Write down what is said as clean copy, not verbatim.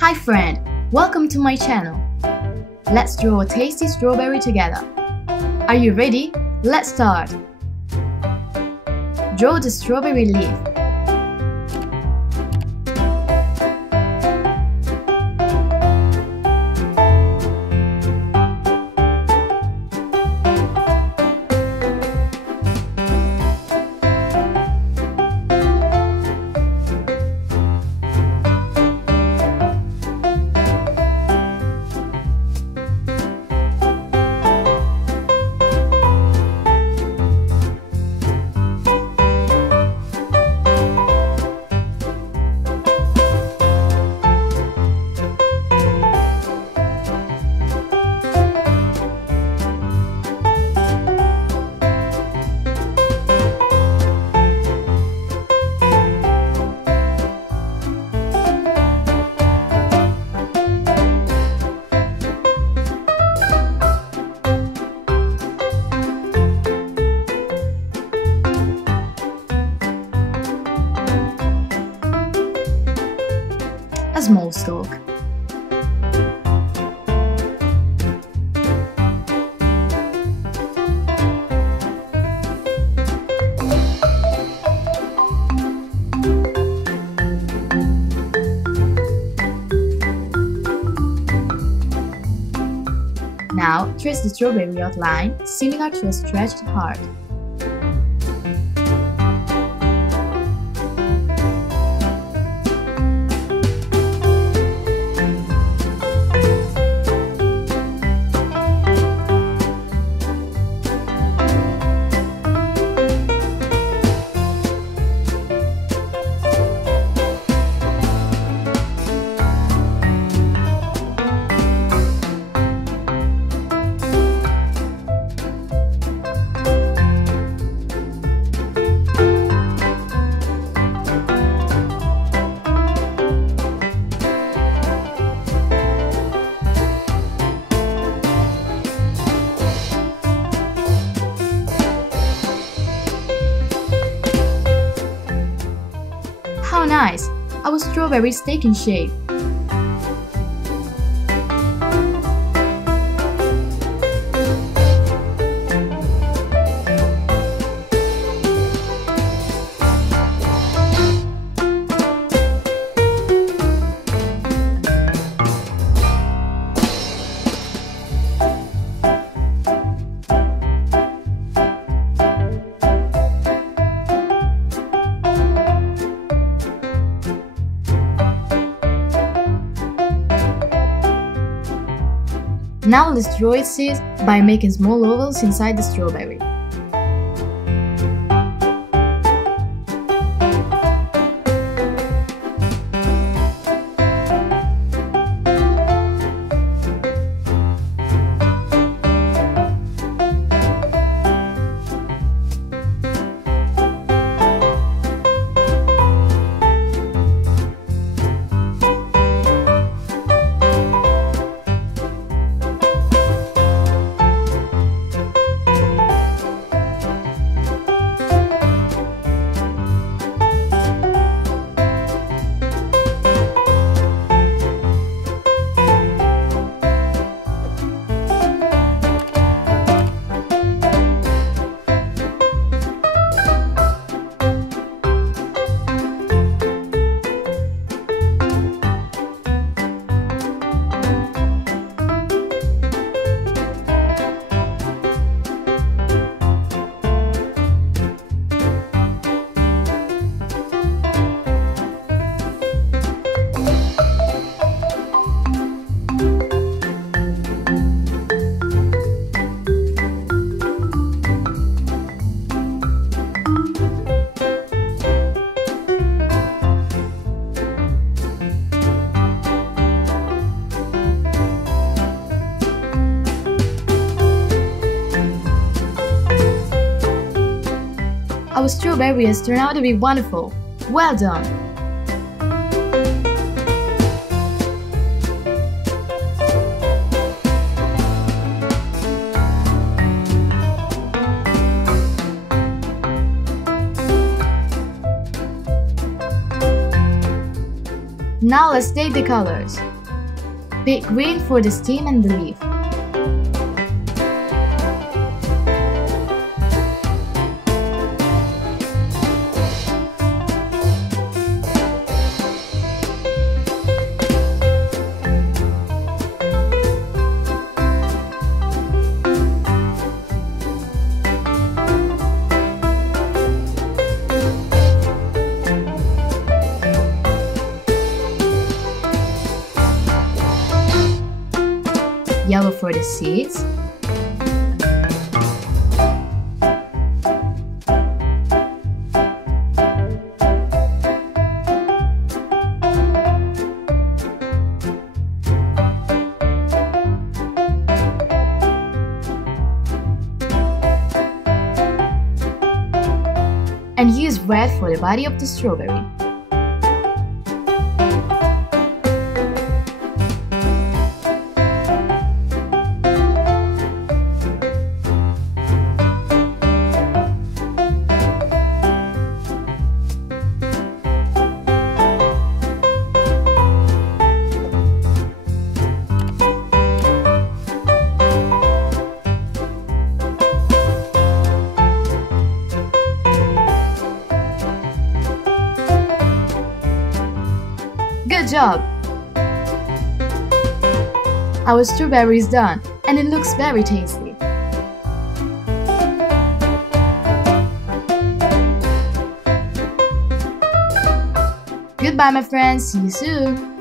Hi friend, welcome to my channel. Let's draw a tasty strawberry together. Are you ready? Let's start. Draw the strawberry leaf. A small stalk. Now trace the strawberry outline similar to a stretched heart. How nice! Our strawberries taking shape. Now let's draw its seeds by making small ovals inside the strawberry. Our strawberry has turned out to be wonderful. Well done! Now let's take the colors. Pick green for the stem and the leaf. Yellow for the seeds. And use red for the body of the strawberry. Good job! Our strawberry is done and it looks very tasty. Goodbye my friends, see you soon!